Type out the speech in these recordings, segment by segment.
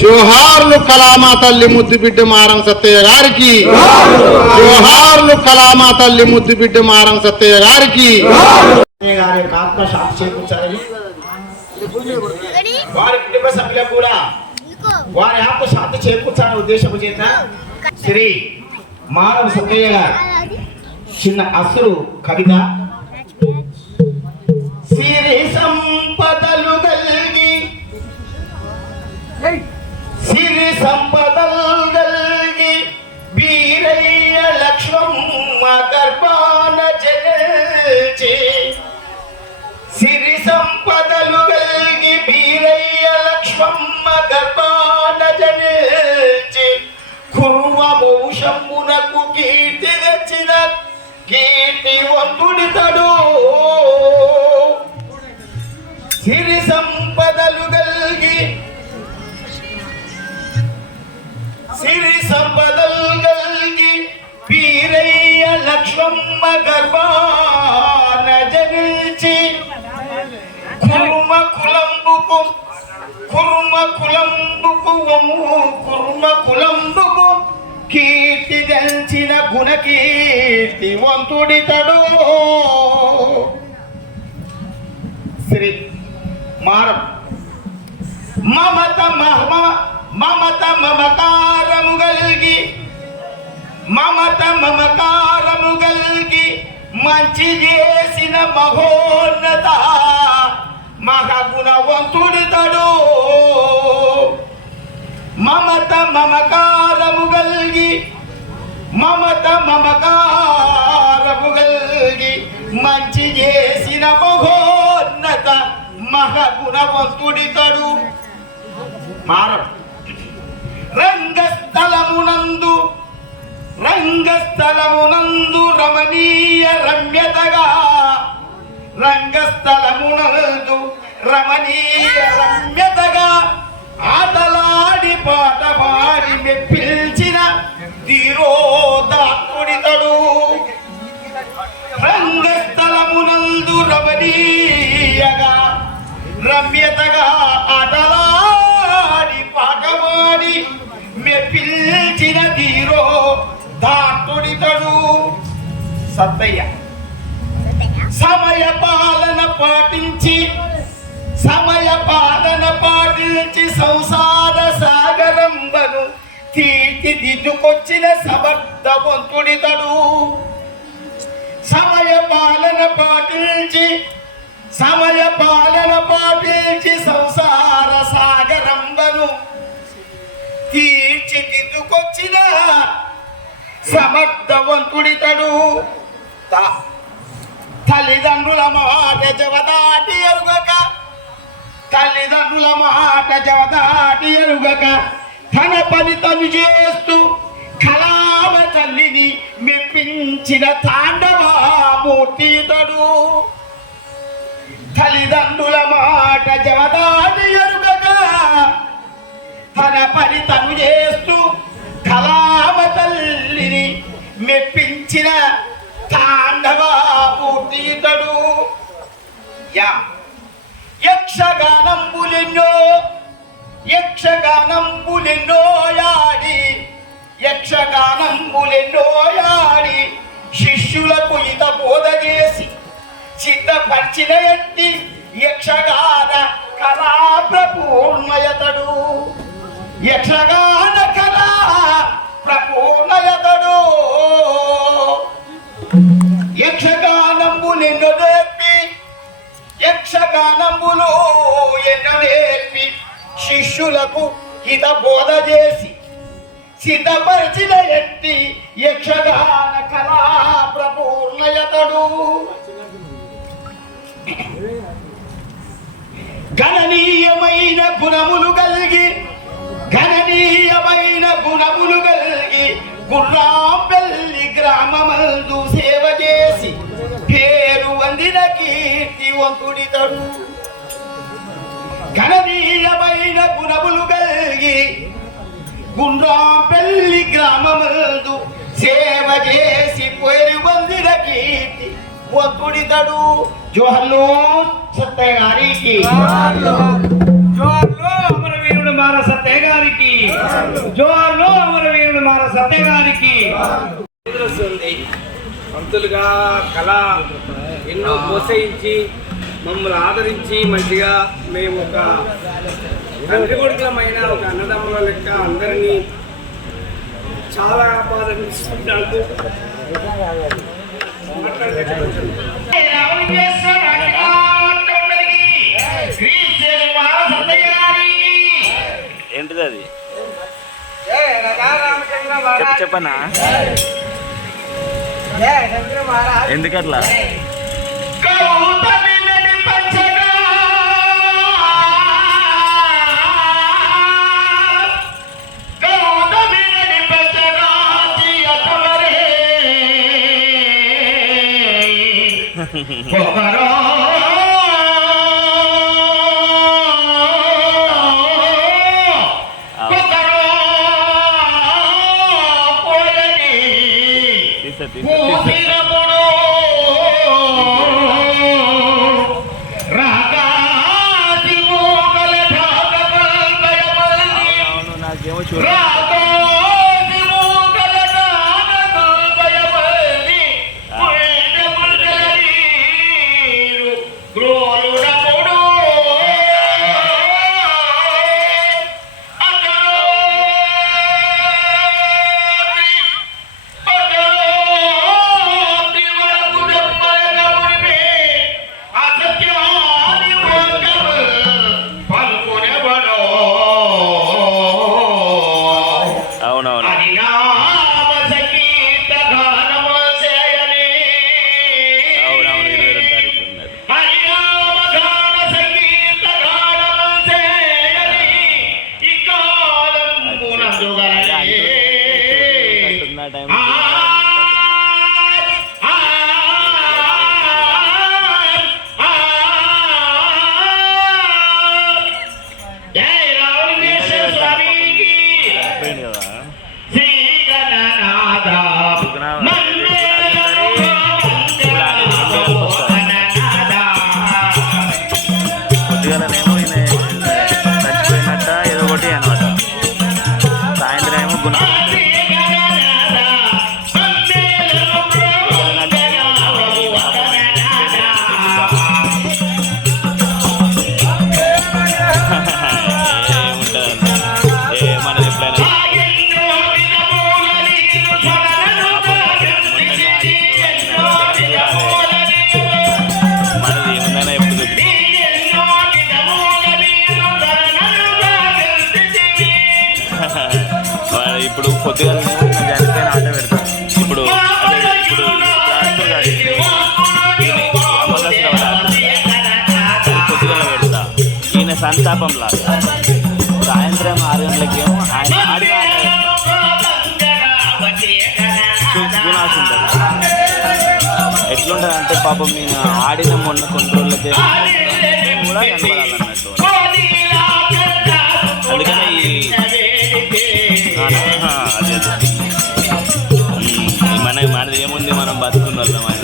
జోహార్లు కళామా తల్లి ముద్దు బిడ్డ మారం సత్తయ్య గారికి. జోహార్లు కళామా తల్లి ముద్దు బిడ్డ మారం సత్తయ్య గారికి. అన్నయ్య గారి యొక్క ఆత్మ శాంతి చేకూర్చాలని వారి కుటుంబ సభ్యులకు కూడా వారి ఆత్మ శాంతి చేకూర్చాలనే ఉద్దేశం చేత శ్రీ మానవ సత్యయ్య గారు చిన్న అసురు కవిత. సిరి సిరి సంపదలు కలిగి వీరయ్య లక్ష్మమ్మ గర్భాన జనల్చి సిరి సంపదలు కలిగి లక్ష్మమ్మ గర్భాన జనిల్చి కుర్మ కులంబుకు కుర్మ కులంబుకు కుర్మ కులంబుకు కీర్తి తెల్చిన గుణకీర్తి వంతుడితడు శ్రీ మారం. మమత మహమ మమత మమకారము కలిగి మమత మమకారము గల్గి మంచి చేసిన మహోన్నత మహగుణవంతుడితడు మమత మమకారము గల్గి మమత మమకారము గల్గి మంచి చేసిన మహోన్నత మహగుణవంతుడితడు మారం రంగస్థలమునందు రంగస్థలమునందు రమణీయ రమ్యతగా. రంగస్థలమునందు రమణీయ రమ్యతగా. ఆటలాడి పాట పాడి మెప్పించిన ధీరోదాత్ముడితడు రంగస్థలమునందు రమణీయగా రమ్యతగా ఆటలాడి పాట పాడి మెప్పించిన ధీరో దాటుడితడు సత్తయ్య. సమయ పాలన పాటించి సమయ పాలన పాటించి సంసార సాగరంబను తీర్చిదిద్దుకొచ్చిన సమర్థవంతుడితడు. సమయ పాలన పాటించి సమయ పాలన పాటించి సంసార సాగరంబను తీర్చిదిద్దుకొచ్చిన సమర్థవంతుడితడు. తల్లిదండ్రుల మాట జవదాటి ఎరుగక తల్లిదండ్రుల మాట జవదాటి ఎరుగక తన పని తను చేస్తూ కళావ తల్లిని మెప్పించిన తాండవామూర్తితడు తల్లిదండ్రుల మాట జవదాటి ఎరుగక తన పని తను చేస్తూ కళావ తల్లిని మెప్పించిన తాండవామూర్తితడు యా. యక్షగానంబులెన్నో యక్షగానంబులెన్నో యాడి యక్షగానంబులెన్నో యాడి శిష్యులకు ఇత బోధ చేసి సిద్ధపరిచిన ఎట్టి యక్షగాన కళా ప్రపూర్ణయతడు యక్షగాన యక్షగానంబులు ఎన్నో నేర్పి శిష్యులకు హిత బోధ చేసి సిద్ధపరిచిన ఎట్టి యక్షగాన కళా ప్రపూర్ణయతడు. గణనీయమైన గుణములు కలిగి గణనీయమైన గుణములు కలిగి గుర్రా కీర్తివంతుడితడు గణనీయమైన గుణములు కలిగి గుండ్రాంపల్లి గ్రామమందు సేవ చేసి పేరు వందిన కీర్తి వంతుడితడు. జోహర్లో సత్తయ్య గారికి. అమరవీరుడు మార సత్య గారికి. జోహార్లు అమరవీరుడు మార సత్య గారికి. పంతులుగా కళ ఎన్నో ప్రోత్సహించి మమ్మల్ని ఆదరించి మంచిగా మేము ఒక తండ్రి కొడుకులమైన ఒక అన్నదమ్ముల లెక్క అందరినీ చాలా ఆపాదించినందుకు ఏంటిది అది? చెప్ప చెప్పనా? ఎందుకట్లా? พวกเรา any of that. ఇప్పుడు ఆట పెడతాం ఇప్పుడు అదే ఇప్పుడు రాష్ట్రం కాదు పొద్దుగా పెడతా. ఈయన సంతాపం లాగా. సాయంత్రం ఆరు గంటలకేమో ఆయన ఆడిన ఆట గుణాస్ ఉంటుంది ఎట్లుంటుంది అంటే పాపం నేను ఆడిన మొన్న కొన్ని రోజులకే కూడా కనపడాలన్నట్టు. Cuando nos la.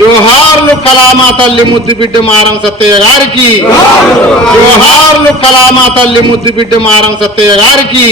జోహార్లు కళామా తల్లి ముద్దు బిడ్డ మారం సత్తయ్య గారికి. జోహార్లు కళామా తల్లి ముద్దు బిడ్డ మారం సత్తయ్య గారికి.